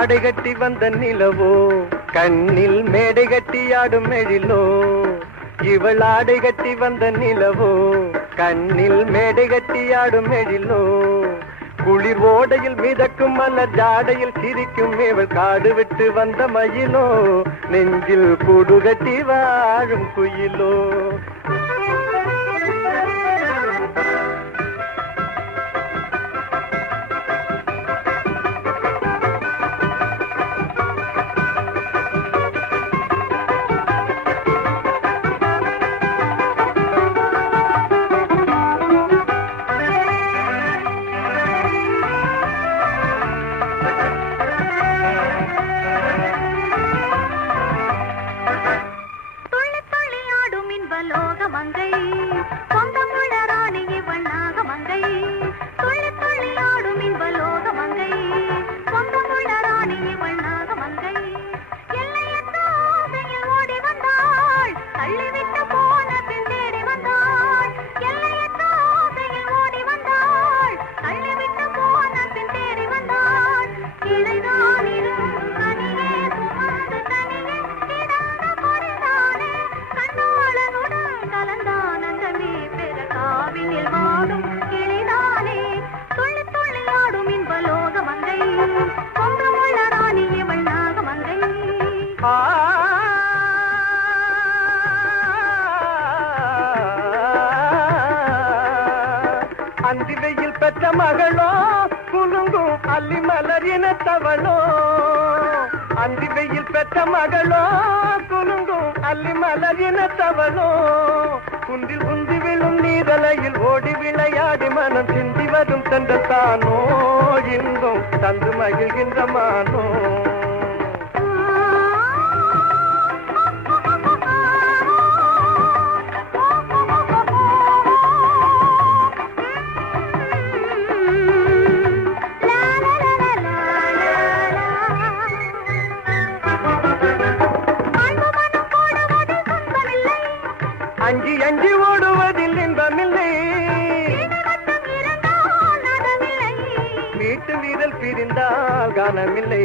ஆடை கட்டி வந்த நிலவோ கண்ணில் மேடை கட்டி ஆடும் எழிலோ. இவள் ஆடை கட்டி வந்த நிலவோ கண்ணில் மேடை கட்டி ஆடும் எழிலோ. குளிர் ஓடையில் மிதக்கும் மலர் ஜாடையில் சிரிக்கும் இவள் காடு விட்டு வந்த மயிலோ. நெஞ்சில் கூடு கட்டி வாழும் குயிலோ. மங்கை சொந்தமுள்ள ராணி இவள் நாகமங்கை. துள்ளி துள்ளி ஆடும் இன்பலோக மங்கை சொந்தமுள்ள ராணி இவள் நாகமங்கை. எல்லையற்ற ஆசையில் ஓடி வந்தாள் தள்ளிவிட்டு போன பின் தேடி வந்தாள். எல்லையற்ற ஆசையில் ஓடி வந்தாள் தள்ளிவிட்டு போன பின் தேடி வந்தாள். இளைதான் இருக்கும் தனியே சுமந்து தனியே கிடந்த பொறிதானே கண்ணோளனுடன் கலந்தானந்தமே பெற காவினில் வாடும் கிளிதானே. துள்ளி துள்ளி ஆடும் இன்பலோக மங்கை சொந்தமுள்ள ராணி இவள் நாகமங்கை. அந்தி வெயில் பெற்ற மகளோ குலுங்கும் அல்லி மலர் இனத்தவளோ. அந்தி வெயில் பெற்ற மகளோ குலுங்கும் அல்லி மலர் இனத்தவளோ. குந்தில் குந்தி விழும் நீதலையில் ஓடி விளையாடி மனம் சிந்தி வரும் தந்தானோ. இன்பம் தந்து மகிழ்கின்ற மானோ. அஞ்சி அஞ்சி ஓடுவதில் இன்பமில்லை. வீட்டு வீரல் பிரிந்தால் கானமில்லை.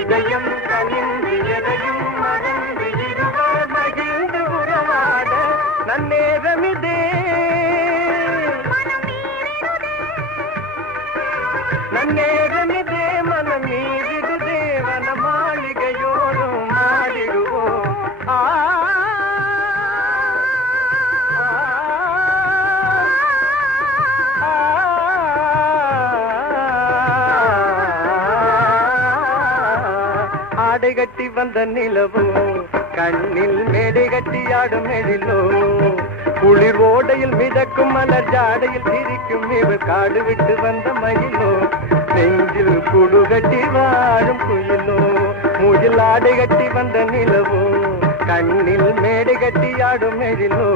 இதயம் கனிந்து எதையும் மறந்து இருவர் மகிழ்ந்து உறவாட நன்னேரமிதே. நன்னேரமிதே மனம் மீறிடுதே. வன மாளிகையோடும் மாறிடுவோம். ஆடை கட்டி வந்த நிலவோ கண்ணில் மேடை கட்டி ஆடும் எழிலோ. குளிர் ஓடையில் மிதக்கும் மலர் ஜாடையில் சிரிக்கும் இவள் காடு விட்டு வந்த மயிலோ. நெஞ்சில் குடு கட்டி வாழும் குயிலோ. மூஜில் ஆடை கட்டி வந்த நிலவோ கண்ணில் மேடை கட்டி ஆடும் எழிலோ.